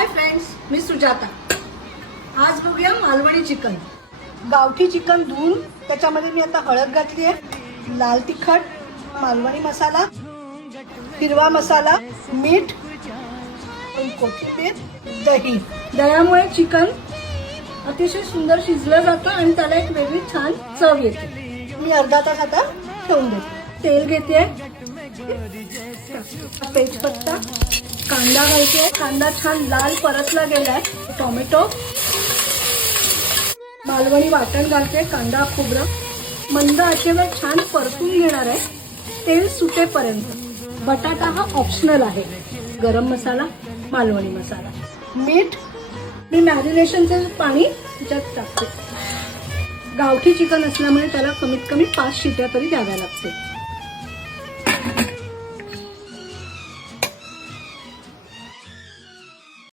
Hi friends, मी सुजाता। आज बघूया Malvani chicken. गावठी चिकन धुवून त्याच्यामध्ये मी आता हळद घातली आहे, लाल तिखट, मालवणी मसाला, हिरवा मसाला, मीठ, कोथिंबीर, दही। दह्यामुळे चिकन अतिशय सुंदर शिजलं जातं आणि त्याला एक वेगळी छान चव येते। मी अर्धा तास आता ठेवून देते। तेल घेते, तेजपत्ता, कांदा घालते। कांदा छान लाल परतला गेलाय। टोमॅटो, मालवणी वाटण घालते। कांदा खोबरं मंद आचेवर छान परतून घेणार आहे, तेल सुटेपर्यंत। बटाटा हा ऑप्शनल आहे। गरम मसाला, मालवणी मसाला, मीठ। मी मॅरिनेशनचं पाणी त्याच्यात टाकते। गावठी चिकन असल्यामुळे त्याला कमीत कमी 5 शिट्या तरी द्याव्या लागते।